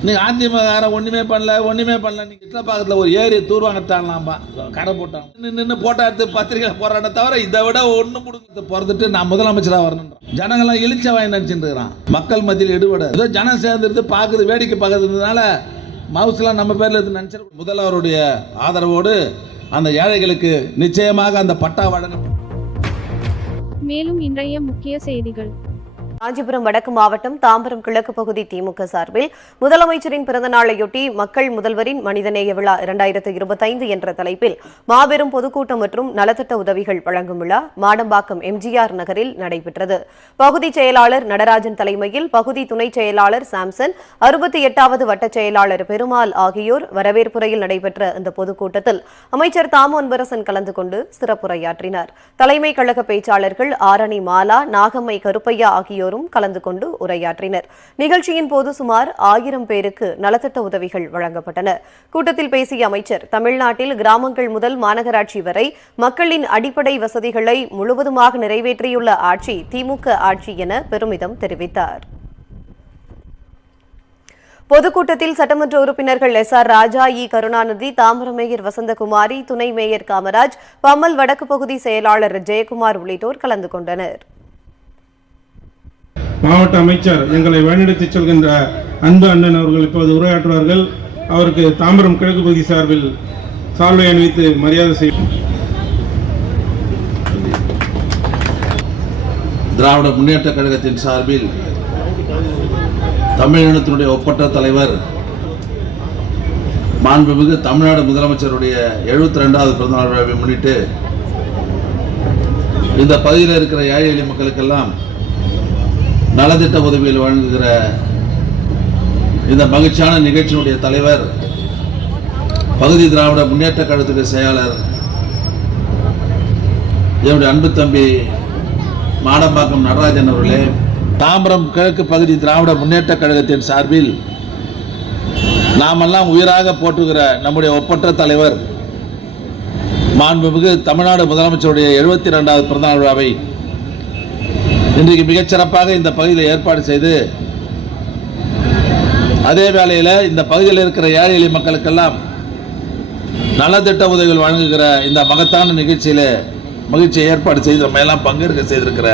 இன்னைக்கு அதிமுக ஒன்றுமே பண்ணல ஒன்றுமே பண்ணல. நீங்கள் இட்லப்பாக்கத்தில் ஒரு ஏரி தூர்வாங்கட்டாங்களாம்பா. கடை போட்டாங்க. நின்று நின்று போட்டா எடுத்து பத்திரிகையில் போராட்ட தவிர இதை விட ஒன்று கொடுத்து பிறந்துட்டு நான் முதலமைச்சராக வரணுன்றேன் ஜனங்கள்லாம் இழிச்ச வாங்கி நினச்சிட்டு இருக்கிறான். மக்கள் மத்தியில் எடுபட ஏதோ ஜனம் சேர்ந்துருந்து பார்க்குது வேடிக்கை பார்க்குறதுனால மவுஸ்லாம் நம்ம பேரில் இருந்து நினச்சிரு முதல்வருடைய ஆதரவோடு அந்த ஏழைகளுக்கு நிச்சயமாக அந்த பட்டா வழங்க மேலும் இன்றைய முக்கிய செய்திகள். காஞ்சிபுரம் வடக்கு மாவட்டம் தாம்பரம் கிழக்கு பகுதி திமுக சார்பில் முதலமைச்சரின் பிறந்தநாளையொட்டி மக்கள் முதல்வரின் மனிதநேய விழா இரண்டாயிரத்து இருபத்தைந்து என்ற தலைப்பில் மாபெரும் பொதுக்கூட்டம் மற்றும் நலத்திட்ட உதவிகள் வழங்கும் விழா மாடம்பாக்கம் எம்ஜிஆர் நகரில் நடைபெற்றது. பகுதி செயலாளர் நடராஜன் தலைமையில் பகுதி துணை செயலாளர் சாம்சன் அறுபத்தி எட்டாவது வட்டச் செயலாளர் பெருமாள் ஆகியோர் வரவேற்புரையில் நடைபெற்ற இந்த பொதுக்கூட்டத்தில் அமைச்சர் தாமு அன்பரசன் கலந்து கொண்டு சிறப்புரையாற்றினார். தலைமை கழக பேச்சாளர்கள் ஆரணி மாலா நாகம்மை கருப்பையா ஆகியோர் ஆகியோரும் கலந்து கொண்டு உரையாற்றினர். நிகழ்ச்சியின் போது சுமார் ஆயிரம் பேருக்கு நலத்திட்ட உதவிகள் வழங்கப்பட்டன. கூட்டத்தில் பேசிய அமைச்சர் தமிழ்நாட்டில் கிராமங்கள் முதல் மாநகராட்சி வரை மக்களின் அடிப்படை வசதிகளை முழுவதுமாக நிறைவேற்றியுள்ள ஆட்சி திமுக ஆட்சி என பெருமிதம் தெரிவித்தார். பொதுக்கூட்டத்தில் சட்டமன்ற உறுப்பினர்கள் S. R. Raja E. Karunanidhi Tambaram mayor Vasanthakumari துணை மேயர் காமராஜ் பம்மல் வடக்கு பகுதி செயலாளர் ஜெயக்குமார் உள்ளிட்டோர் கலந்து கொண்டனர். மாவட்ட அமைச்சர் எங்களை வழிநடத்தி செல்கின்ற அன்பு அண்ணன் அவர்கள் இப்போது உரையாற்றுவார்கள். அவருக்கு தாம்பரம் கிழக்கு பகுதி சார்பில் சால்வை அணிவித்து மரியாதை செய்யும் திராவிட முன்னேற்ற கழகத்தின் சார்பில் தமிழினத்தினுடைய ஒப்பற்ற தலைவர் மாண்புமிகு தமிழ்நாடு முதலமைச்சருடைய எழுபத்தி ரெண்டாவது பிறந்தநாள் விழாவை முன்னிட்டு இந்த பகுதியில் இருக்கிற ஏழை எளிய மக்களுக்கெல்லாம் நலத்திட்ட உதவிகள் வழங்குகிற இந்த மகிழ்ச்சியான நிகழ்ச்சியினுடைய தலைவர் பகுதி திராவிட முன்னேற்ற கழகத்துக்கு செயலாளர் என்னுடைய அன்பு தம்பி மாடம்பாக்கம் நடராஜன் அவர்களே தாம்பரம் கிழக்கு பகுதி திராவிட முன்னேற்ற கழகத்தின் சார்பில் நாமெல்லாம் உயிராக போற்றுகிற நம்முடைய ஒப்பற்ற தலைவர் மாண்புமிகு தமிழ்நாடு முதலமைச்சருடைய எழுபத்தி ரெண்டாவது பிறந்தநாள் விழாவை இன்றைக்கு மிகச்சிறப்பாக இந்த பகுதியில் ஏற்பாடு செய்து அதே வேளையில் இந்த பகுதியில் இருக்கிற ஏழை எளிய மக்களுக்கெல்லாம் நலத்திட்ட உதவிகள் வழங்குகிற இந்த மகத்தான நிகழ்ச்சியில் மகிழ்ச்சியை ஏற்பாடு செய்து நம்ம எல்லாம் பங்கெடுக்க செய்திருக்கிற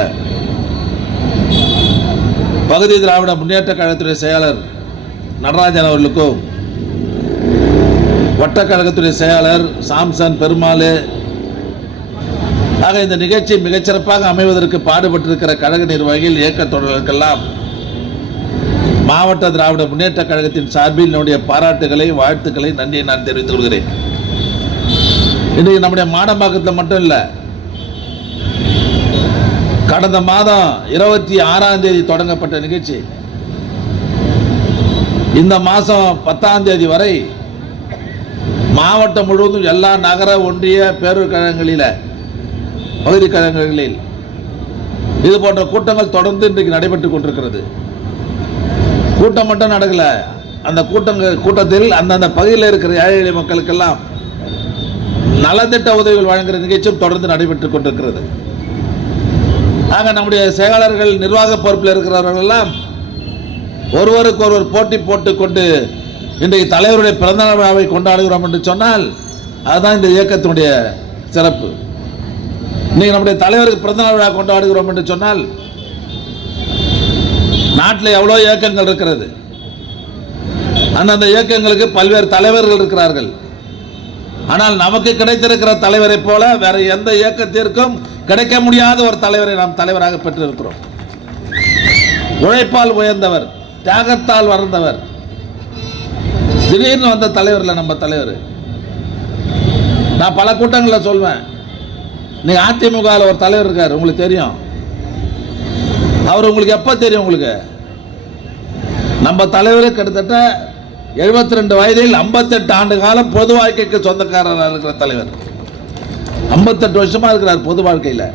பகுதி திராவிட முன்னேற்ற கழகத்துடைய செயலர் நடராஜன் அவர்களுக்கும் வட்டக்கழகத்துடைய செயலர் சாம்சன் பெருமாள் ஆக இந்த நிகழ்ச்சி மிகச்சிறப்பாக அமைவதற்கு பாடுபட்டிருக்கிற கழக நிர்வாகிகள் இயக்க தொடர்களுக்கெல்லாம் மாவட்ட திராவிட முன்னேற்ற கழகத்தின் சார்பில் என்னுடைய பாராட்டுகளை வாழ்த்துக்களை நன்றியை நான் தெரிவித்துக் கொள்கிறேன். இன்றைக்கு நம்முடைய மாடம்பாக்கத்தில் மட்டும் இல்லை கடந்த மாதம் இருபத்தி ஆறாம் தேதி தொடங்கப்பட்ட நிகழ்ச்சி. இந்த மாதம் பத்தாம் தேதி வரை மாவட்டம் முழுவதும் எல்லா நகர ஒன்றிய பேரூர் கழகங்களில் பகுதி கழகங்களில் இது போன்ற கூட்டங்கள் தொடர்ந்து இன்றைக்கு நடைபெற்று கொண்டிருக்கிறது. கூட்டம் மட்டும் நடக்கல. அந்த கூட்டங்கள் கூட்டத்தில் அந்தந்த பகுதியில் இருக்கிற ஏழை எளிய மக்களுக்கெல்லாம் நலத்திட்ட உதவிகள் வழங்குகிற நிகழ்ச்சியும் தொடர்ந்து நடைபெற்றுக் கொண்டிருக்கிறது. ஆக நம்முடைய செயலாளர்கள் நிர்வாக பொறுப்பில் இருக்கிறவர்கள் எல்லாம் ஒருவருக்கு ஒருவர் போட்டி போட்டுக்கொண்டு இன்றைக்கு தலைவருடைய பிறந்தநாள் விழாவை கொண்டாடுகிறோம் என்று சொன்னால் அதுதான் இந்த இயக்கத்தினுடைய சிறப்பு. இன்னைக்கு நம்முடைய தலைவருக்கு பிறந்தநாள் விழா கொண்டாடுகிறோம் என்று சொன்னால் நாட்டில் எவ்வளோ இயக்கங்கள் இருக்கிறது. அந்தந்த இயக்கங்களுக்கு பல்வேறு தலைவர்கள் இருக்கிறார்கள். ஆனால் நமக்கு கிடைத்திருக்கிற தலைவரை போல வேற எந்த இயக்கத்திற்கும் கிடைக்க முடியாத ஒரு தலைவரை நாம் தலைவராக பெற்றிருக்கிறோம். உழைப்பால் உயர்ந்தவர் தியாகத்தால் வளர்ந்தவர். திடீர்னு வந்த தலைவர் நம்ம தலைவர். நான் பல கூட்டங்களில் சொல்வேன். நீ அதிமுகவில் ஒரு தலைவர் இருக்கார் உங்களுக்கு தெரியும். அவர் உங்களுக்கு எப்போ தெரியும் உங்களுக்கு? நம்ம தலைவர் கிட்டத்தட்ட எழுபத்தி ரெண்டு வயதில் ஐம்பத்தெட்டு ஆண்டு காலம் பொது வாழ்க்கைக்கு சொந்தக்காரராக இருக்கிற தலைவர். ஐம்பத்தெட்டு வருஷமாக இருக்கிறார் பொது வாழ்க்கையில்.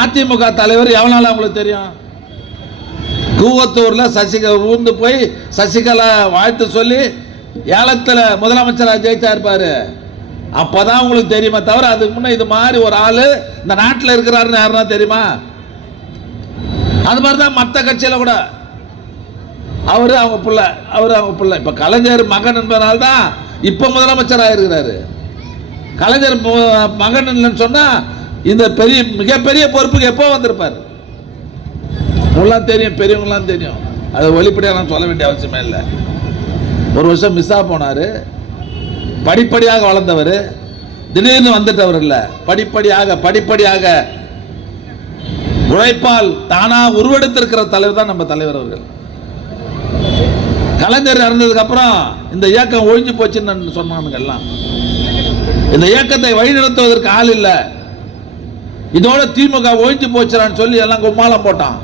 அதிமுக தலைவர் எவ்வளோ நாள் உங்களுக்கு தெரியும்? கூவத்தூரில் சசிகலா ஊர்ந்து போய் சசிகலா வாழ்த்து சொல்லி ஏலத்தில் முதலமைச்சராக ஜெயிச்சா இருப்பார் அப்போதான் உங்களுக்கு தெரியுமா தவிர அதுக்கு முன்னே இது மாதிரி ஒரு ஆள் இந்த நாட்டில் இருக்கிறாருன்னு யாருன்னா தெரியுமா? அது மாதிரி தான் மற்ற கட்சியில் கூட. அவர் அவங்க பிள்ளை அவர் அவங்க பிள்ளை. இப்போ கலைஞர் மகன் என்பதனால தான் இப்போ முதலமைச்சராக இருக்கிறாரு. கலைஞர் மகன் இல்லைன்னு சொன்னால் இந்த பெரிய மிகப்பெரிய பொறுப்புக்கு எப்போ வந்திருப்பார்? உங்களாம் தெரியும் பெரியவங்களாம் தெரியும். அதை வெளிப்படையாக நான் சொல்ல வேண்டிய அவசியமே இல்லை. ஒரு வருஷம் மிஸ்ஸாக போனார். படிப்படியாக வளர்ந்தவர். திடீர்னு வந்துட்டவர் இல்லை. படிப்படியாக படிப்படியாக உழைப்பால் தானா உருவெடுத்திருக்கிற தலைவர் தான் நம்ம தலைவர் அவர்கள். கலைஞர் இறந்ததுக்கு அப்புறம் இந்த இயக்கம் ஒழிஞ்சு போச்சுன்னு சொன்னானுங்க எல்லாம். இந்த இயக்கத்தை வழிநடத்துவதற்கு ஆள் இல்லை. இதோட திமுக ஒழிஞ்சு போச்சுறான்னு சொல்லி எல்லாம் கும்மாளம் போட்டான்.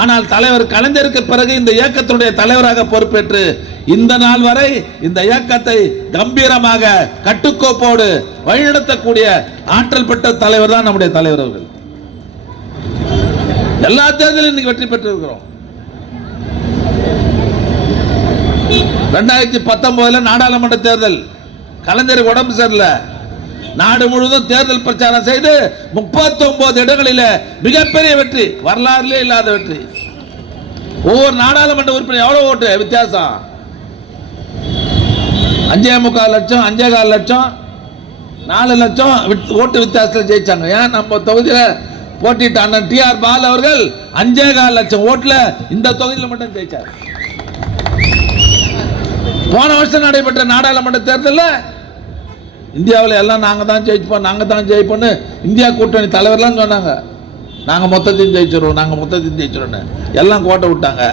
ஆனால் தலைவர் கலைஞருக்கு பிறகு இந்த இயக்கத்துடைய தலைவராக பொறுப்பேற்று இந்த நாள் வரை இந்த இயக்கத்தை கம்பீரமாக கட்டுக்கோப்போடு வழிநடத்தக்கூடிய ஆற்றல் பெற்ற தலைவர் தான் நம்முடைய தலைவர் அவர்கள். எல்லா தேர்தலும் இன்னைக்கு வெற்றி பெற்றிருக்கிறோம். ரெண்டாயிரத்தி பத்தொன்பதுல நாடாளுமன்ற தேர்தல். கலைஞர் உடம்பு சரியில்லை. நாடு முழுவதும் தேர்தல் பிரச்சாரம் செய்து 39 இடங்களில மிகப்பெரிய வெற்றி வரலாறுலே இல்லாத வெற்றி. ஒவ்வொரு நாடாளுமன்ற உறுப்பினர் எவ்வளவு ஓட்டு? வித்தியாசம். அஞ்சே முக்கால் லட்சம் அஞ்சே கால் லட்சம் நாலு லட்சம் வித்- ஓட்டு வித்தியாசத்தில் ஜெயிச்சாங்க. ஏன்? நம்ம தொகுதியில போட்டிட்ட அண்ணன் டி ஆர் பால் அவர்கள் அஞ்சே கால் லட்சம் ஓட்டுல இந்த தொகுதியில் மட்டும் ஜெயிச்சார். போன வருஷம் நடைபெற்ற நாடாளுமன்ற தேர்தலில் இந்தியாவில் எல்லாம் நாங்கள் தான் ஜெயிப்போம் நாங்கள் தான் ஜெயிப்போம்னு இந்தியா கூட்டணி தலைவர்லாம் சொன்னாங்க. நாங்கள் மொத்தத்தையும் ஜெயிச்சிருவோம் நாங்கள் மொத்தத்தையும் ஜெயிச்சிருவோன்னு எல்லாம் கோட்டை விட்டாங்க.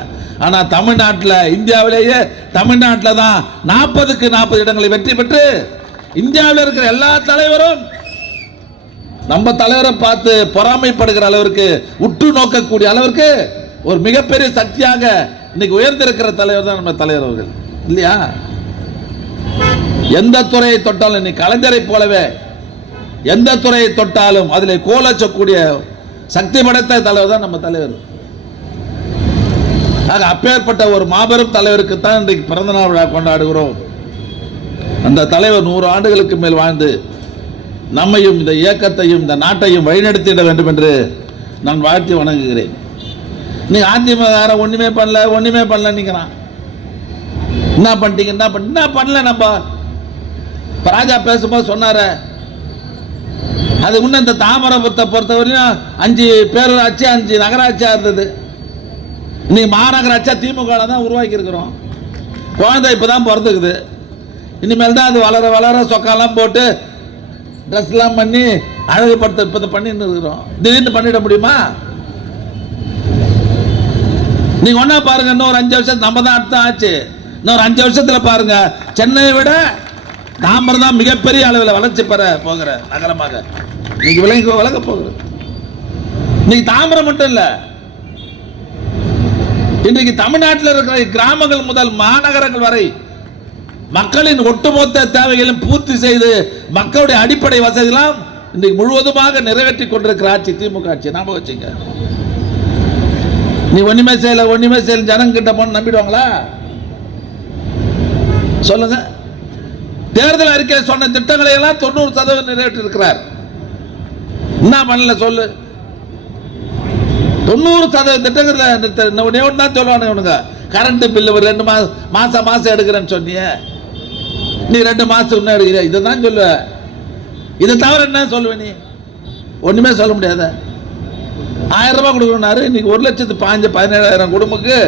ஆனால் தமிழ்நாட்டில் இந்தியாவிலேயே தமிழ்நாட்டில் தான் நாற்பதுக்கு நாற்பது இடங்களை வெற்றி பெற்று இந்தியாவில் இருக்கிற எல்லா தலைவரும் நம்ம தலைவரை பார்த்து பொறாமைப்படுகிற அளவிற்கு உற்று நோக்கக்கூடிய அளவிற்கு ஒரு மிகப்பெரிய சக்தியாக இன்னைக்கு உயர்ந்திருக்கிற தலைவர் தான் நம்ம தலைவர் அவர்கள். இல்லையா? எந்த துறையை தொட்டாலும் இன்னைக்கு கலைஞரை போலவே எந்த துறையை தொட்டாலும் அதில் கோலச்சக்கூடிய சக்தி படைத்த தலைவர் தான் நம்ம தலைவர். ஆக அப்பேற்பட்ட ஒரு மாபெரும் தலைவருக்கு தான் இன்றைக்கு பிறந்தநாள் விழா கொண்டாடுகிறோம். அந்த தலைவர் நூறு ஆண்டுகளுக்கு மேல் வாழ்ந்து நம்மையும் இந்த இயக்கத்தையும் இந்த நாட்டையும் வழிநடத்திட வேண்டும் என்று நான் வாழ்த்தி வணங்குகிறேன். நீ அதிமுக ஒன்றுமே பண்ணல ஒன்றுமே பண்ணல நிக்கிறான் என்ன பண்ணிட்டீங்க என்ன பண்ண என்ன பண்ணல நம்ம? ராஜா பேசும்போது சொன்னார் அது முன்ன இந்த தாமரபுரத்தை பொறுத்தவரையும் அஞ்சு பேரூராட்சி அஞ்சு நகராட்சியாக இருந்தது. இன்னைக்கு மாநகராட்சியாக திமுக தான் உருவாக்கி இருக்கிறோம் குழந்தை இப்பதான் பிறந்துக்குது. இனிமேல் தான் அது வளர வளர சொக்காலாம் போட்டு ட்ரெஸ்லாம் பண்ணி அழகுபடுத்த இப்போ பண்ணிட்டு இருக்கிறோம். திடீர்னு பண்ணிட முடியுமா? நீங்க ஒண்ணா பாருங்க இன்னொரு அஞ்சு வருஷம் நம்ம தான் அடுத்த ஆச்சு. இன்னொரு அஞ்சு வருஷத்துல பாருங்க சென்னையை விட தாம்பரம் தான் மிகப்பெரிய அளவில் வளர்ச்சி பெற போகிற நகரமாக. இன்னைக்கு விளங்கி வளர்க்க போகிறது இன்னைக்கு தாம்பரம் மட்டும் இல்ல. இன்றைக்கு தமிழ்நாட்டில் இருக்கிற கிராமங்கள் முதல் மாநகரங்கள் வரை மக்களின் ஒட்டுமொத்த தேவைகளையும் பூர்த்தி செய்து மக்களுடைய அடிப்படை வசதிகளாம் இன்றைக்கு முழுவதுமாக நிறைவேற்றி கொண்டிருக்கிற ஆட்சி திமுக ஆட்சி. ஞாபகம் வச்சுங்க. நீ ஒண்ணுமே செய்யல ஒண்ணுமே செய்யல ஜனங்கிட்ட போன நம்பிடுவாங்களா? சொல்லுங்க. தேர்தல் அறிக்கையில் சொன்ன திட்டங்களை எல்லாம் தொண்ணூறு சதவீதம் நிறைவேற்றிருக்கிறார் என்ன பண்ணல சொல்லு? தொண்ணூறு சதவீத திட்டங்கள் தான் சொல்லுவானு இவனுங்க. கரண்ட் பில்லு ஒரு ரெண்டு மாதம் மாதம் மாதம் எடுக்கிறேன்னு சொன்னியே. நீ ரெண்டு மாதத்துக்கு இன்னும் எடுக்கிற இதை தான் சொல்லுவ. இதை தவிர என்ன சொல்லுவ நீ? ஒன்றுமே சொல்ல முடியாத. ஆயிரம் ரூபாய் கொடுக்கணும்னாரு. இன்னைக்கு ஒரு லட்சத்து பாஞ்சு பதினேழாயிரம் குடும்பத்துக்கு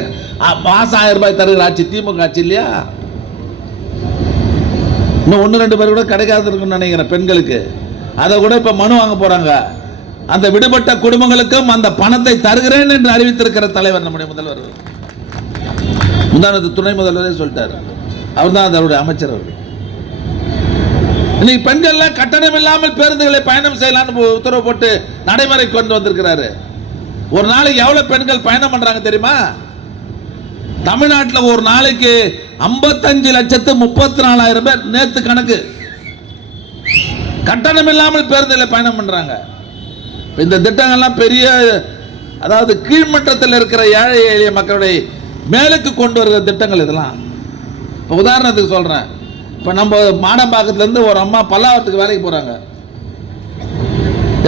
மாதம் ஆயிரம் ரூபாய் தருகிற ஆட்சி திமுக ஆட்சி இல்லையா? இன்னும் ஒன்று ரெண்டு பேர் கூட கிடைக்காது இருக்குன்னு நினைக்கிறேன் பெண்களுக்கு. அதை கூட இப்போ மனு வாங்க போறாங்க. அந்த விடுபட்ட குடும்பங்களுக்கும் அந்த பணத்தை தருகிறேன் என்று அறிவித்திருக்கிற தலைவர் நம்முடைய முதல்வர் முந்தானது துணை முதல்வரே சொல்லிட்டார். அவர் தான் அதனுடைய அமைச்சர் அவர் இன்னைக்கு பெண்கள்லாம் கட்டணம் இல்லாமல் பேருந்துகளை பயணம் செய்யலாம்னு உத்தரவு போட்டு நடைமுறை கொண்டு வந்திருக்கிறாரு. ஒரு நாளைக்கு எவ்வளவு பெண்கள் பயணம் பண்றாங்க தெரியுமா? தமிழ்நாட்டில் ஒரு நாளைக்கு ஐம்பத்தஞ்சு லட்சத்து முப்பத்தி நாலாயிரம் பேர் நேத்து கணக்கு. கட்டணம் இல்லாமல் பேருந்தில் பயணம் பண்ணுறாங்க இந்த திட்டங்கள்லாம் பெரிய அதாவது கீழ்மட்டத்தில் இருக்கிற ஏழை எளிய மக்களுடைய மேலுக்கு கொண்டு வருகிற திட்டங்கள் இதெல்லாம். இப்போ உதாரணத்துக்கு சொல்கிறேன் இப்போ நம்ம மாடம்பாக்கத்துலேருந்து ஒரு அம்மா பல்லாவரத்துக்கு வேலைக்கு போகிறாங்க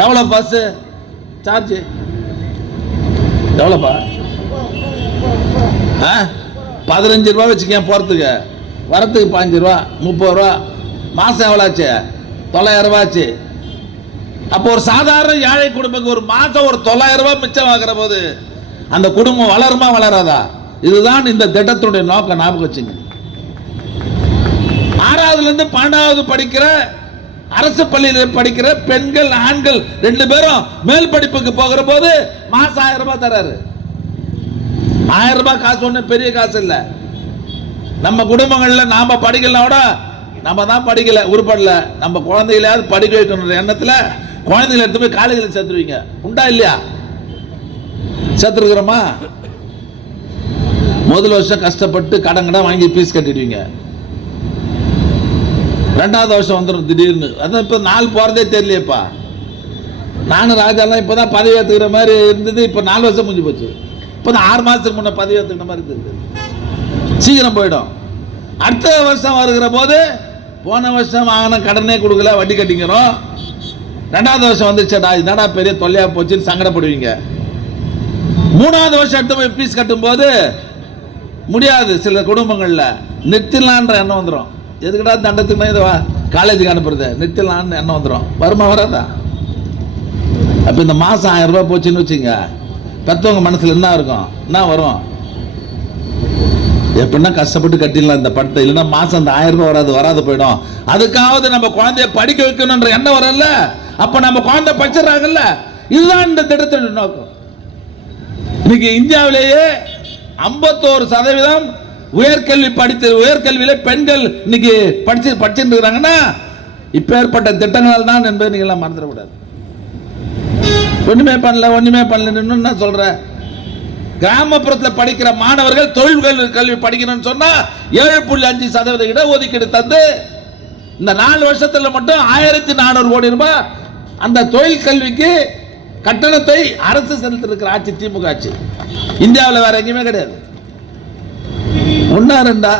எவ்வளோ பஸ்ஸு சார்ஜு எவ்வளோப்பா? ஆ? பதினஞ்சு ரூபா வச்சுக்கேன் போகிறதுக்கு வரத்துக்கு பாஞ்சு ரூபா முப்பது ரூபா. மாதம் எவ்வளோச்சு? தொள்ளாயிரம் ரூபா ஆச்சு அப்போ ஒரு சாதாரண ஏழை குடும்பத்துக்கு ஒரு மாதம் ஒரு தொள்ளாயிரம் ரூபாய் மிச்சம் ஆகிற போது அந்த குடும்பம் வளருமா வளராதா? இதுதான் இந்த திட்டத்தினுடைய நோக்கம் ஞாபகம் வச்சுங்க. ஆறாவதுலேருந்து பன்னெண்டாவது படிக்கிற அரசு பள்ளியில் படிக்கிற பெண்கள் ஆண்கள் ரெண்டு பேரும் மேல் படிப்புக்கு போகிற போது மாசம் ஆயிரம் ரூபாய் தராரு. ஆயிரம் ரூபாய் காசு ஒன்றும் பெரிய காசு இல்லை. நம்ம குடும்பங்களில் நாம் படிக்கலாம் கூட நம்ம தான் படிக்கல உருப்படல. நம்ம குழந்தைகளையாவது படிக்க வைக்கணுன்ற எண்ணத்தில் குழந்தைகளை எடுத்து போய் காலேஜில் சேர்த்துருவீங்க. உண்டா இல்லையா? சேர்த்துருக்குறோமா? முதல் வருஷம் கஷ்டப்பட்டு கடன் கடன் வாங்கி ஃபீஸ் கட்டிடுவீங்க. ரெண்டாவது வருஷம் வந்துடும் திடீர்னு. அதான் இப்போ நாள் போகிறதே தெரியலையேப்பா. நானும் ராஜாலாம் இப்போ தான் பதவி ஏற்றுக்கிற மாதிரி இருந்தது இப்போ நாலு வருஷம் முடிஞ்சு போச்சு. இப்போ ஆறு மாதத்துக்கு முன்னே பதவி ஏற்றுக்கிற மாதிரி இருக்குது சீக்கிரம் போயிடும். அடுத்த வருஷம் வருகிற போது போன வருஷம் வாங்கின கடனே கொடுக்கல வட்டி கட்டிக்கிறோம். ரெண்டாவது வருஷம் வந்துச்சடா என்னடா பெரிய தொல்லையாக போச்சுன்னு சங்கடப்படுவீங்க. மூணாவது வருஷம் எடுத்து போய் ஃபீஸ் கட்டும்போது முடியாது சில குடும்பங்களில். நிறுத்திடலான்ற எண்ணம் வந்துடும் எதுக்கிட்டா தண்டத்துக்குனா இதுவா காலேஜுக்கு அனுப்புறது? நிறுத்திடலான்னு எண்ணம் வந்துடும் வருமா வராதா? அப்போ இந்த மாதம் ஆயிரம் ரூபாய் போச்சுன்னு வச்சுங்க பெற்றவங்க மனசில் என்ன இருக்கும்? என்ன வரும்? எப்படின்னா கஷ்டப்பட்டு கட்டிடலாம் இந்த படத்தை. இல்லைன்னா மாதம் அந்த ஆயிரம் ரூபாய் வராது வராது போயிடும். அதுக்காவது நம்ம குழந்தைய படிக்க வைக்கணுன்ற எண்ணம் வரல. அப்போ நம்ம குழந்தை படிச்சிடறாங்கல்ல? இதுதான் இந்த திட்டத்தோட நோக்கம். இன்னைக்கு இந்தியாவிலேயே ஐம்பத்தோரு சதவீதம் உயர்கல்வி படித்து உயர்கல்வியில பெண்கள் இன்னைக்கு படிச்சு படிச்சுட்டு இருக்கிறாங்கன்னா இப்பேற்பட்ட திட்டங்களால் தான் என்பதை நீங்களாம் எல்லாம் மறந்துடக்கூடாது. ஒன்றுமே பண்ணல ஒன்றுமே பண்ணலன்னு நான் சொல்கிறேன் கிராமப்புறத்தில் படிக்கிற மாணவர்கள் தொழில் கல்வி படிக்கணும்னு சொன்னால் ஏழு புள்ளி அஞ்சு சதவீத இடஒதுக்கீடு தந்து இந்த நாலு வருஷத்தில் மட்டும் ஆயிரத்தி நானூறு கோடி ரூபாய் அந்த தொழில் கல்விக்கு கட்டணத்தை அரசு செலுத்திருக்கிற ஆட்சி திமுக ஆட்சி. இந்தியாவில் வேற எங்கேயுமே கிடையாது. ஒன்றா ரெண்டா?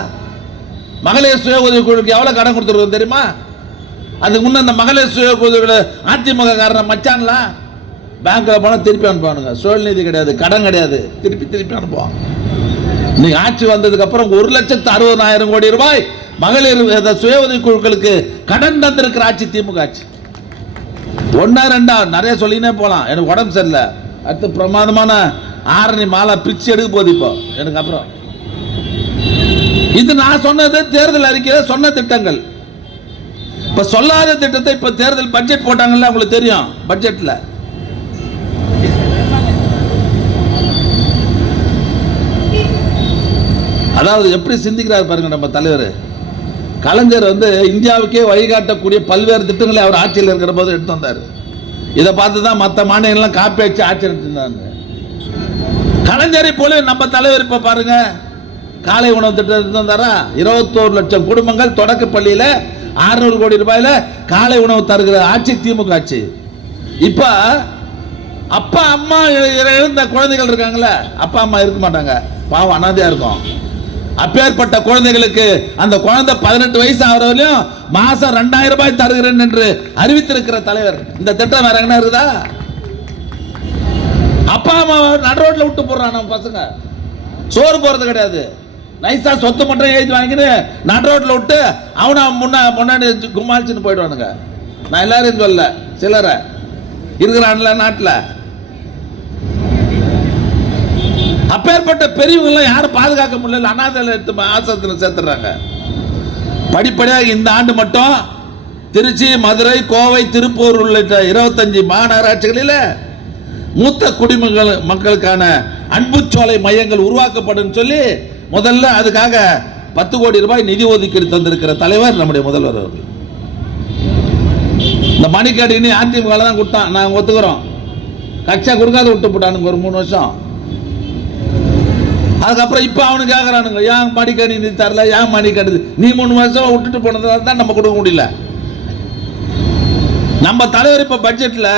மகளிர் சுய உதவி குழுக்கு எவ்வளோ கடன் கொடுத்துருக்கோம் தெரியுமா? அதுக்கு முன்னே அந்த மகளிர் சுய உதவி அதிமுக காரணம் மச்சான்லாம் பேங்க்கில் போனால் திருப்பி அனுப்புவானுங்க. சுழல் கிடையாது கடன் கிடையாது. திருப்பி திருப்பி அனுப்புவான் இன்னைக்கு ஆட்சி வந்ததுக்கப்புறம் ஒரு லட்சத்து அறுபதாயிரம் கோடி ரூபாய் மகளிர் சுய உதவி குழுக்களுக்கு கடன் தந்திருக்கிற ஆட்சி திமுக ஆட்சி. ஒன்றா ரெண்டா நிறைய சொல்லினே போகலாம் எனக்கு உடம்பு சரியில்லை. அடுத்து பிரமாதமான ஆரணி மாலை பிச்சு எடுக்க போகுது இப்போ. எனக்கு அப்புறம். இது நான் சொன்னது தேர்தல் அறிக்கையில் சொன்ன திட்டங்கள். இப்போ சொல்லாத திட்டத்தை இப்போ தேர்தல் பட்ஜெட் போட்டாங்கல்ல உங்களுக்கு தெரியும் பட்ஜெட்டில் அதாவது எப்படி சிந்திக்கிறார் பாருங்க நம்ம தலைவர். கலைஞர் வந்து இந்தியாவுக்கே வழிகாட்டக்கூடிய பல்வேறு திட்டங்களை அவர் ஆட்சியில் இருக்கிற போது எடுத்து வந்தார். இதை பார்த்து தான் மற்ற மாநிலங்கள்லாம் காப்பி அடிச்சு ஆட்சி கலைஞரை போல நம்ம தலைவர் இப்போ பாருங்க காலை உணவு திட்டம் எடுத்து வந்தாரா? இருபத்தோரு லட்சம் குடும்பங்கள் தொடக்க பள்ளியில் 600 கோடி ரூபாயில காலை உணவு தருகிற ஆட்சி திமுக ஆட்சி. இப்போ அப்பா அம்மா இழ- இழந்த குழந்தைகள் இருக்காங்களே அப்பா அம்மா இருக்க மாட்டாங்க. பாவம் அனாதையாக இருக்கும். அப்பேற்பட்ட குழந்தைகளுக்கு அந்த குழந்தை பதினெட்டு வயசு ஆகிற மாசம் ரெண்டாயிரம் ரூபாய் தருகிறேன் என்று அறிவித்திருக்கிற தலைவர். இந்த திட்டம் வேற என்ன இருக்குதா? அப்பா அம்மா நடு ரோட்ல விட்டு போடுறான் நம்ம பசங்க. சோறு போறது கிடையாது. நைஸா சொத்து மட்டும் எழுதி வாங்கின்னு நடு ரோட்ல விட்டு அவனை முன்னா முன்னாடி கும்மாளிச்சுன்னு போயிடுவானுங்க. நான் எல்லாரையும் சொல்ல சிலரை. இருக்கிறான்ல நாட்டில். அப்பேற்பட்ட பெரியவங்களாம் யாரும் பாதுகாக்க முடியல. அனாதையில் எடுத்து ஆசிரத்தில் சேர்த்துறாங்க. படிப்படியாக இந்த ஆண்டு மட்டும் திருச்சி மதுரை கோவை திருப்பூர் உள்ளிட்ட இருபத்தஞ்சு மாநகராட்சிகளில் மூத்த குடிமக்கள் மக்களுக்கான அன்புச்சோலை மையங்கள் உருவாக்கப்படும் சொல்லி முதல்ல அதுக்காக பத்து கோடி ரூபாய் நிதி ஒதுக்கீடு தந்திருக்கிற தலைவர் நம்முடைய முதல்வர் அவர்கள். இந்த மணிக்கடினி அதிமுக தான் கொடுத்தான். நாங்கள் ஒத்துக்கிறோம். கட்சா கொடுக்காத விட்டு போட்டானுங்க ஒரு மூணு வருஷம். அதுக்கப்புறம் இப்போ அவனுக்கு கேட்குறானுங்க ஏன் மடிக்கணி நீ தரல? ஏன் மடிக்கணி நீ மூணு மாதம் விட்டுட்டு போனதால தான் நம்ம கொடுக்க முடியல. நம்ம தலைவர் இப்போ பட்ஜெட்டில்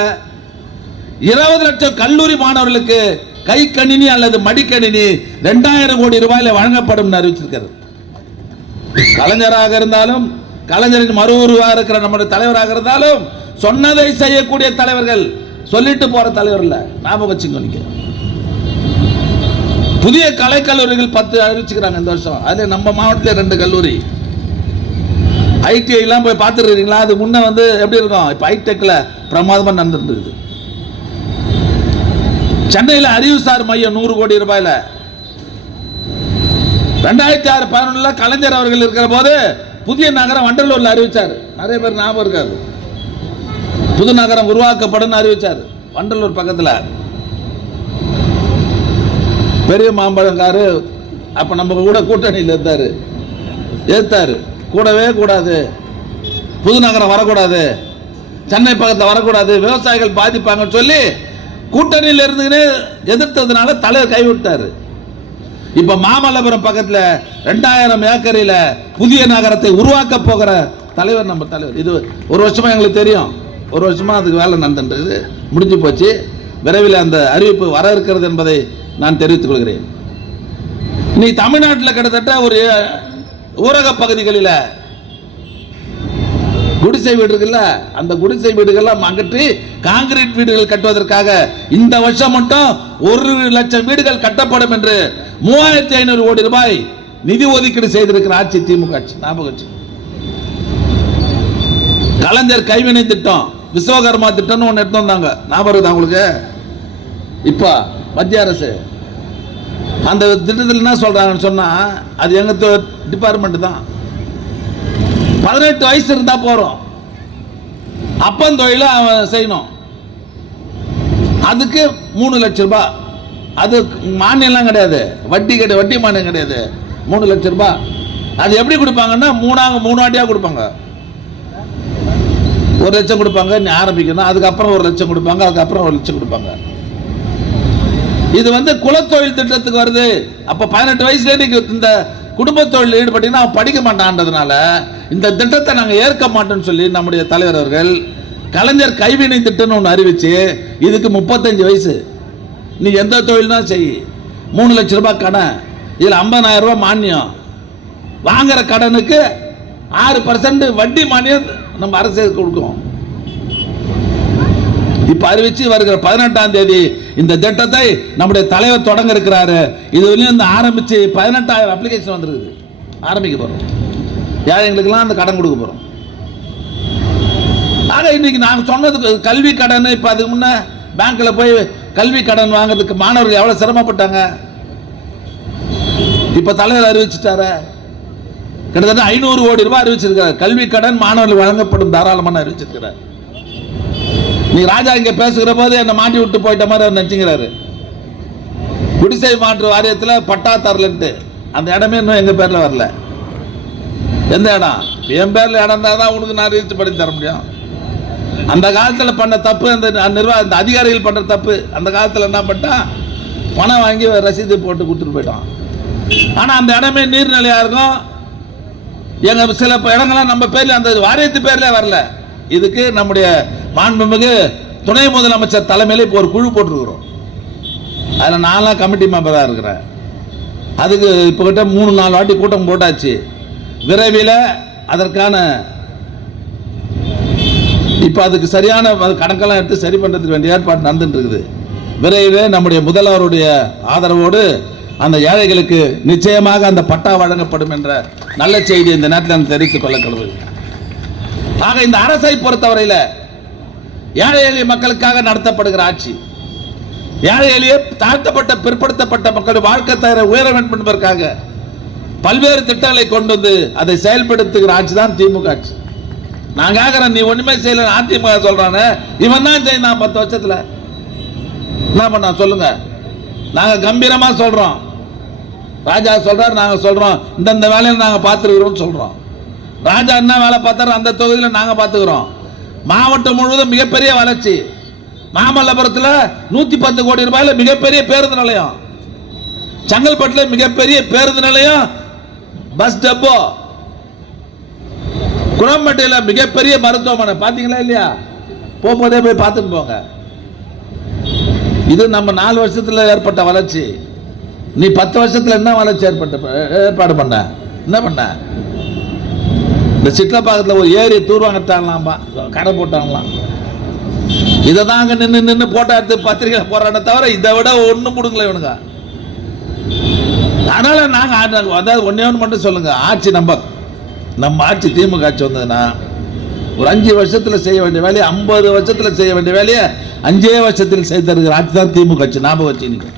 இருபது லட்சம் கல்லூரி மாணவர்களுக்கு கை கணினி அல்லது மடிக்கணினி ரெண்டாயிரம் கோடி ரூபாயில வழங்கப்படும் அறிவிச்சிருக்காரு கலைஞராக இருந்தாலும் கலைஞரின் மறு உருவாக இருக்கிற நம்முடைய தலைவராக இருந்தாலும் சொன்னதை செய்யக்கூடிய தலைவர்கள் சொல்லிட்டு போற தலைவர் இல்லை. ஞாபகம் வச்சுக்கோங்க. புதிய கலைக்கல்லூரிகள் பத்து அறிவிச்சுக்கிறாங்க இந்த வருஷம். அது நம்ம மாவட்டத்தில் ரெண்டு கல்லூரி. ஐடிஐலாம் போய் பார்த்துருக்கீங்களா அது முன்ன வந்து எப்படி இருக்கும்? இப்போ ஹைடெக்கில் பிரமாதமாக நடந்துட்டு சென்னையில் அறிவுசார் மையம் நூறு கோடி ரூபாயில. ரெண்டாயிரத்தி ஆறு பதினொன்றில் கலைஞர் அவர்கள் இருக்கிற போது புதிய நகரம் வண்டலூரில் அறிவித்தார் நிறைய பேர் ஞாபகம் இருக்காது. புது நகரம் உருவாக்கப்படும் அறிவித்தார் வண்டலூர் பக்கத்தில். பெரிய மாம்பழங்காரு அப்போ நம்ம கூட கூட்டணியில் இருந்தார். எதிர்த்தாரு கூடவே கூடாது. புது நகரம் வரக்கூடாது. சென்னை பக்கத்தில் வரக்கூடாது. விவசாயிகள் பாதிப்பாங்கன்னு சொல்லி கூட்டணியில் இருந்துக்கினே எதிர்த்ததுனால தலைவர் கைவிட்டாரு. இப்போ மாமல்லபுரம் பக்கத்தில் ரெண்டாயிரம் ஏக்கரில் புதிய நகரத்தை உருவாக்க போகிற தலைவர் நம்ம தலைவர். இது ஒரு வருஷமாக எங்களுக்கு தெரியும். ஒரு வருஷமாக அதுக்கு வேலை நடந்துன்றது முடிஞ்சு போச்சு. விரைவில் அந்த அறிவிப்பு வர இருக்கிறது என்பதை நான் தெரிவித்துக் கொள்கிறேன். நீ தமிழ்நாட்டில் கிட்டத்தட்ட ஒரு ஊரக பகுதிகளில் குடிசை வீடு இருக்குல்ல அந்த குடிசை வீடுகள்லாம் அகற்றி காங்கிரீட் வீடுகள் கட்டுவதற்காக இந்த வருஷம் மட்டும் ஒரு லட்சம் வீடுகள் கட்டப்படும் என்று மூவாயிரத்தி ஐநூறு கோடி ரூபாய் நிதி ஒதுக்கீடு செய்திருக்கிற ஆட்சி திமுக ஆட்சி ஞாபகம் கலைஞர் கைவினை திட்டம் விஸ்வகர்மா திட்டம்னு ஒன்று எடுத்து வந்தாங்க. ஞாபகம் இருக்குதா உங்களுக்கு? இப்போ மத்திய அரசு. அந்த திட்டத்தில் என்ன சொல்கிறாங்கன்னு சொன்னால் அது எங்க டிபார்ட்மெண்ட் தான். பதினெட்டு வயசு இருந்தால் போகிறோம் அப்பன் தொழில அவன் செய்யணும். அதுக்கு மூணு லட்சம் ரூபாய் அது மானியம்லாம் கிடையாது. வட்டி கிடையாது வட்டி மானியம் கிடையாது. மூணு லட்சம் ரூபாய் அது எப்படி கொடுப்பாங்கன்னா மூணாங்க மூணு வாட்டியாக கொடுப்பாங்க. ஒரு லட்சம் கொடுப்பாங்க நீ ஆரம்பிக்கணும். அதுக்கப்புறம் ஒரு லட்சம் கொடுப்பாங்க அதுக்கப்புறம் ஒரு லட்சம் கொடுப்பாங்க. இது வந்து குலத்தொழில் திட்டத்துக்கு வருது. அப்போ பதினெட்டு வயசுல நீங்க இந்த குடும்ப தொழில் ஈடுபட்டீங்கன்னா அவன் படிக்க மாட்டான்றதுனால இந்த திட்டத்தை நாங்கள் ஏற்க மாட்டோம்னு சொல்லி நம்முடைய தலைவர் அவர்கள் கலைஞர் கைவினை திட்டம்னு ஒன்று அறிவிச்சு இதுக்கு முப்பத்தஞ்சு வயசு. நீ எந்த தொழில்னா செய். மூணு லட்ச ரூபாய் கடன் இதில் ஐம்பதாயிரம் ரூபாய் மானியம். வாங்குற கடனுக்கு ஆறு பர்சன்ட் வட்டி மானியம் நம்ம அரசு கொடுக்கும். இப்ப அறிவிச்சு வருகிற பதினெட்டாம் தேதி இந்த திட்டத்தை நம்முடைய தலைவர் தொடங்க இருக்கிறாரு. இது வரையும் இந்த ஆரம்பிச்சு பதினெட்டாயிரம் அப்ளிகேஷன் வந்துருக்குது. ஆரம்பிக்க போறோம். ஏழைங்களுக்கெல்லாம் அந்த கடன் கொடுக்க போறோம்? ஆக இன்னைக்கு நாங்கள் சொன்னதுக்கு கல்வி கடன் இப்ப அதுக்கு முன்ன பேங்க்ல போய் கல்வி கடன் வாங்குறதுக்கு மாணவர்கள் எவ்வளவு சிரமப்பட்டாங்க? இப்ப தலைவர் அறிவிச்சிட்டாரு? கிட்டத்தட்ட ஐநூறு கோடி ரூபாய் அறிவிச்சிருக்கிறார். கல்வி கடன் மாணவர்கள் வழங்கப்படும் தாராளமான அறிவிச்சிருக்கிறார். நீ ராஜா இங்க பேசுகிற போது என்னை மாட்டி விட்டு போயிட்ட மாதிரி அவர் நினைச்சுங்கிறாரு குடிசை மாற்று வாரியத்தில் பட்டா தரலன்ட்டு. அந்த இடமே இன்னும் எங்கள் பேரில் வரல. எந்த இடம்? என் பேரில் இடம் இருந்தால் தான் உனக்கு நான் ரிஜிஸ்டர் பண்ணி தர முடியும். அந்த காலத்தில் பண்ண தப்பு அந்த நிர்வாக அந்த அதிகாரிகள் பண்ணுற தப்பு அந்த காலத்தில் என்ன பண்ணிட்டா? பணம் வாங்கி ரசீது போட்டு கொடுத்துட்டு போயிட்டான். ஆனால் அந்த இடமே நீர்நிலையாக இருக்கும். எங்க சில இடங்கள்லாம் நம்ம பேர்ல அந்த வாரியத்து பேர்ல வரல. இதுக்கு நம்முடைய மாண்புமிகு துணை முதலமைச்சர் தலைமையில் இப்போ ஒரு குழு போட்டிருக்கிறோம். அதில் நான்லாம் கமிட்டி மெம்பராக இருக்கிறேன். அதுக்கு இப்போ கிட்ட மூணு நாலு வாட்டி கூட்டம் போட்டாச்சு. விரைவில் அதற்கான இப்போ அதுக்கு சரியான கணக்கெல்லாம் எடுத்து சரி பண்ணுறதுக்கு வேண்டிய ஏற்பாடு நடந்துட்டு இருக்குது விரைவில் நம்முடைய முதல்வருடைய ஆதரவோடு அந்த ஏழைகளுக்கு நிச்சயமாக அந்த பட்டா வழங்கப்படும் என்ற நல்ல செய்தி இந்த நேரத்தில் நான் தெரிவித்துக் கொள்ள ஆக இந்த அரசை பொறுத்தவரையில் ஏழை எளிய மக்களுக்காக நடத்தப்படுகிற ஆட்சி ஏழை எளிய தாழ்த்தப்பட்ட பிற்படுத்தப்பட்ட மக்களுடைய வாழ்க்கை தர உயர வேண்டும் என்பதற்காக பல்வேறு திட்டங்களை கொண்டு வந்து அதை செயல்படுத்துகிற ஆட்சி தான் திமுக ஆட்சி. நான் கேட்கிறேன் நீ ஒண்ணுமே செய்யல அதிமுக சொல்கிறானே இவன் தான் செய்யணும் பத்து வருஷத்துல. என்ன பண்ணா சொல்லுங்க. நாங்க கம்பீரமா சொல்றோம். ராஜா சொல்றாரு நாங்க சொல்றோம். இந்தந்த வேலையை நாங்க பார்த்துருக்கிறோம் சொல்றோம். ராஜா என்ன வேலை பார்த்தாரோ அந்த தொகுதியில் நாங்க பார்த்துக்கிறோம். மாவட்டம் முழுவதும் மிகப்பெரிய வளர்ச்சி. மாமல்லபுரத்தில் நூத்தி பத்து கோடி ரூபாயில மிகப்பெரிய பேருந்து நிலையம். செங்கல்பட்டுல மிகப்பெரிய பேருந்து நிலையம் பஸ் டெப்போ. குளம்பட்டையில் மிகப்பெரிய மருத்துவமனை. பார்த்தீங்களா இல்லையா? போகும்போதே போய் பார்த்துட்டு போங்க. இது நம்ம நாலு வருஷத்துல ஏற்பட்ட வளர்ச்சி. நீ பத்து வருஷத்துல என்ன வளர்ச்சி ஏற்பட்ட ஏற்பாடு பண்ண. என்ன பண்ண? இந்த சிட்லப்பாக்கத்தில் ஒரு ஏரி தூர்வாங்கட்டாங்களாம்பா கடை போட்டாங்களாம். இதை தாங்க நின்று நின்று போட்டோ எடுத்து பத்திரிகை போராட்ட தவிர இதை விட ஒன்றும் கொடுக்கல இவனுங்க. அதனால நாங்க அதாவது ஒன்றே ஒன்று மட்டும் சொல்லுங்க. ஆட்சி நம்ம நம்ம ஆட்சி திமுக ஆட்சி வந்ததுன்னா ஒரு அஞ்சு வருஷத்துல செய்ய வேண்டிய வேலையை ஐம்பது வருஷத்துல செய்ய வேண்டிய வேலையை அஞ்சே வருஷத்தில் செய்து தருகிற ஆட்சி தான் திமுக ஆட்சி ஞாபகம் வச்சுக்கீங்க.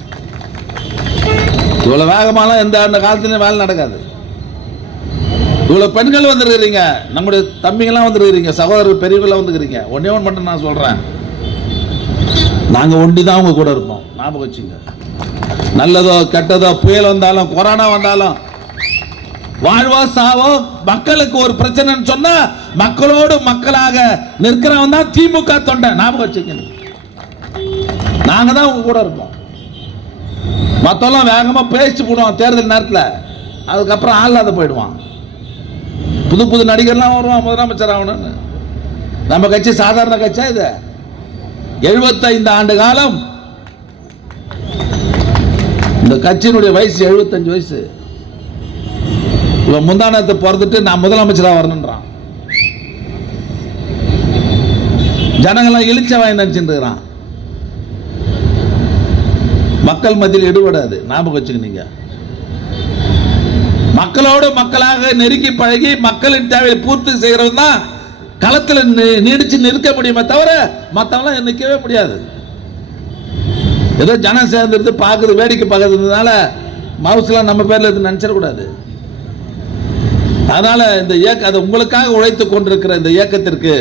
இவ்வளவு வேகமாலாம் எந்த அந்த காலத்துலயும் வேலை நடக்காது. இவ்வளவு பெண்கள் வந்துருக்கிறீங்க. நம்முடைய தம்பிங்கெல்லாம் வந்துருக்கிறீங்க. சகோதரர் பெரியவங்களாம் வந்துருக்கிறீங்க. ஒன்னே ஒன்று மட்டும் நான் சொல்றேன். நாங்க ஒண்டி தான் உங்க கூட இருப்போம். ஞாபகம் வச்சுங்க. நல்லதோ கெட்டதோ புயல் வந்தாலும் கொரோனா வந்தாலும் வாழ்வோ சாவோ மக்களுக்கு ஒரு பிரச்சனைன்னு சொன்னா மக்களோடு மக்களாக நிற்கிறவன் தான் திமுக தொண்டை. ஞாபகம் வச்சுக்கணும் நாங்க தான் உங்க கூட இருப்போம். மற்றெல்லாம் வேகமாக பேசிட்டு போடுவான் தேர்தல் நேரத்தில். அதுக்கப்புறம் ஆள் இல்லாத போயிடுவான். புது புது நடிகர்லாம் வருவான் முதலமைச்சர் ஆகணும்னு. நம்ம கட்சி சாதாரண கட்சியா இது? எழுபத்தைந்து ஆண்டு காலம் இந்த கட்சியினுடைய வயசு எழுபத்தஞ்சு வயசு. இவன் முந்தானத்தை பிறந்துட்டு நான் முதலமைச்சராக வரணுன்றான் ஜனங்கள்லாம் இழிச்ச வாங்கி நினச்சிட்டு இருக்கிறான். மக்கள் மத்தியில் ஈடுபடாது ஞாபகம் வச்சுக்கணீங்க மக்களோடு மக்களாக நெருங்கி பழகி மக்களின் தேவையை பூர்த்தி செய்கிறவன் தான் களத்தில் நீ- நீடிச்சு நிற்க முடியுமே தவிர மற்றவங்களாம் நிற்கவே முடியாது. ஏதோ ஜனம் சேர்ந்துருந்து பார்க்குறது வேடிக்கை பார்க்கறதுனால மவுஸ்லாம் நம்ம பேரில் இருந்து நினச்சிடக்கூடாது. அதனால இந்த இயக்க அது உங்களுக்காக உழைத்து கொண்டிருக்கிற இந்த இயக்கத்திற்கு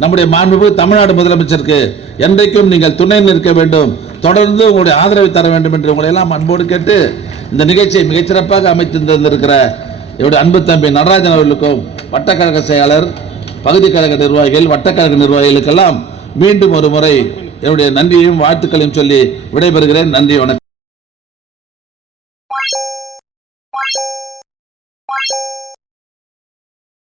நம்முடைய மாண்புமிகு தமிழ்நாடு முதலமைச்சருக்கு என்றைக்கும் நீங்கள் துணை நிற்க வேண்டும். தொடர்ந்து உங்களுடைய ஆதரவை தர வேண்டும் என்று உங்களை எல்லாம் அன்போடு கேட்டு இந்த நிகழ்ச்சியை மிகச்சிறப்பாக அமைத்து தந்திருக்கிற என்னுடைய அன்பு தம்பி நடராஜன் அவர்களுக்கும் வட்டக்கழக செயலாளர் பகுதி கழக நிர்வாகிகள் வட்டக்கழக நிர்வாகிகளுக்கெல்லாம் மீண்டும் ஒரு முறை என்னுடைய நன்றியையும் வாழ்த்துக்களையும் சொல்லி விடைபெறுகிறேன். நன்றி வணக்கம்.